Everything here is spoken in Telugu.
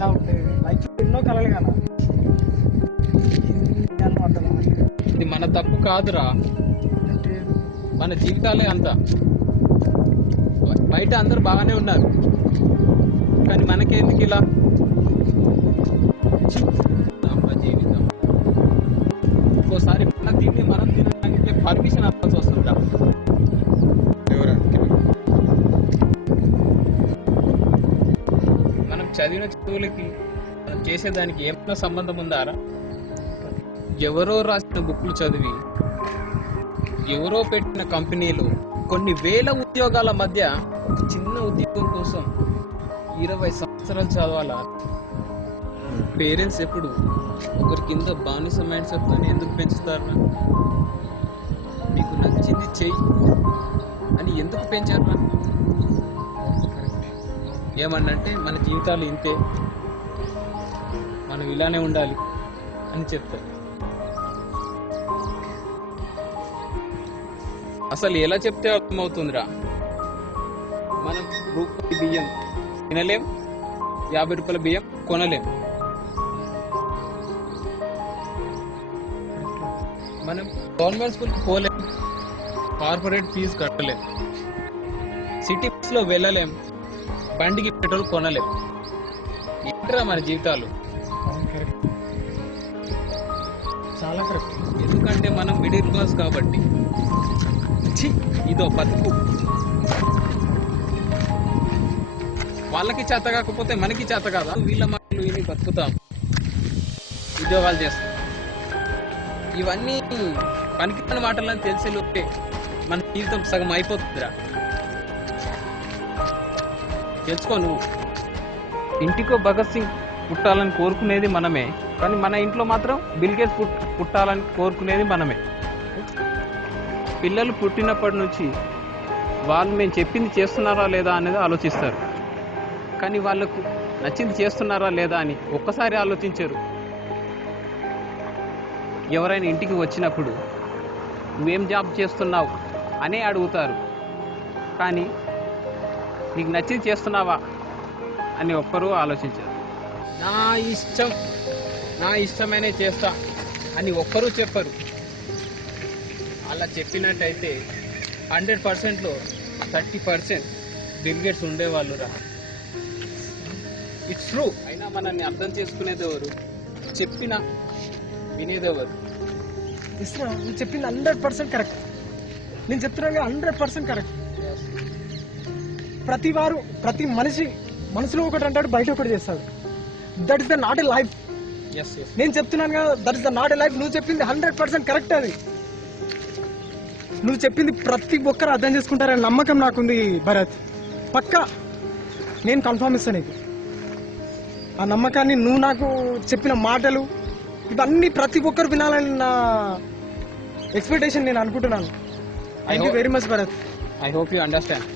ఇలా ఉండేది లైఫ్ ఎన్నో కలలు కదా ఇది మన తప్పు కాదురా, మన జీవితాలే అంత. బయట అందరు బాగానే ఉన్నారు, కానీ మనకెందుకు ఇలా జీవితం? ఇంకోసారి మన దీన్ని మనం తినడానికి పర్మిషన్ అవ్వాల్సి వస్తుందా? మనం చదివిన చదువులకి మనం చేసేదానికి ఏమైనా సంబంధం ఉందారా? ఎవరో రాసిన బుక్లు చదివి ఎవరో పెట్టిన కంపెనీలు కొన్ని వేల ఉద్యోగాల మధ్య ఒక చిన్న ఉద్యోగం కోసం 20 సంవత్సరాలు చదవాలా? పేరెంట్స్ ఎప్పుడు ఒకరి కింద బానిస మైండ్ సెట్ అని ఎందుకు పెంచుతారా? నీకు నచ్చింది చెయ్యి అని ఎందుకు పెంచారా? ఏమన్నంటే మన జీవితాలు ఇంతే, మనం ఇలానే ఉండాలి అని చెప్తారు. అసలు ఎలా చెప్తే అర్థమవుతుందిరా? మనం రూపాయి బియ్యం తినలేం, 50 రూపాయల బియ్యం కొనలేం. మనం గవర్నమెంట్ స్కూల్కి పోలేం, కార్పొరేట్ ఫీజు కట్టలేం, సిటీ బస్లో వెళ్ళలేం, బండికి పెట్రోల్ కొనలేం. ఏంట్రా మన జీవితాలు? చాలా కరెక్ట్. ఎందుకంటే మనం మిడిల్ క్లాస్ కాబట్టి. ఇదో బతుకు. వాళ్ళకి చేత కాకపోతే మనకి చేత కాదా? వీళ్ళ మాటలు విని బతుకుతాం, ఉద్యోగాలు చేస్తాం. ఇవన్నీ పనికిరాని మాటలని తెలిసే లోపే మన జీవితం సగం అయిపోతుందిరా. తెలుసుకో నువ్వు. ఇంటికో భగత్ సింగ్ పుట్టాలని కోరుకునేది మనమే, కానీ మన ఇంట్లో మాత్రం బిల్ గేట్స్ పుట్టాలని కోరుకునేది మనమే. పిల్లలు పుట్టినప్పటి నుంచి వాళ్ళు మేము చెప్పింది చేస్తున్నారా లేదా అనేది ఆలోచిస్తారు, కానీ వాళ్ళకు నచ్చింది చేస్తున్నారా లేదా అని ఒక్కసారి ఆలోచించరు. ఎవరైనా ఇంటికి వచ్చినప్పుడు నువ్వేం జాబ్ చేస్తున్నావు అనే అడుగుతారు, కానీ నీకు నచ్చింది చేస్తున్నావా అని ఒక్కరూ ఆలోచించారు. నా ఇష్టమైన చేస్తా అని ఒక్కరూ చెప్పరు. అలా చెప్పినట్టయితే 100%లో 30% బిల్ గేట్స్ ఉండేవాళ్ళు రా. It's true. అయినా మనల్ని అర్థం చేసుకునేది ఎవరు? చెప్పినా వినేదెవరు? నువ్వు చెప్పింది 100% కరెక్ట్. నేను చెప్తున్నాను 100% కరెక్ట్. ప్రతి మనిషి మనసులో ఒకటి అంటాడు, బయట ఒకటి చేస్తాడు. That is the not a life. నేను చెప్తున్నాను కదా, that is the not a life. నువ్వు చెప్పింది 100% కరెక్ట్. అది నువ్వు చెప్పింది ప్రతి ఒక్కరు అర్థం చేసుకుంటారని నమ్మకం నాకుంది భరత్. పక్కా నేను కన్ఫర్మ్ ఇస్తాను నీకు ఆ నమ్మకాన్ని. నువ్వు నాకు చెప్పిన మాటలు ఇవన్నీ ప్రతి ఒక్కరు వినాలని నా ఎక్స్పెక్టేషన్ నేను అనుకుంటున్నాను. Thank you very much Bharat. I hope you understand.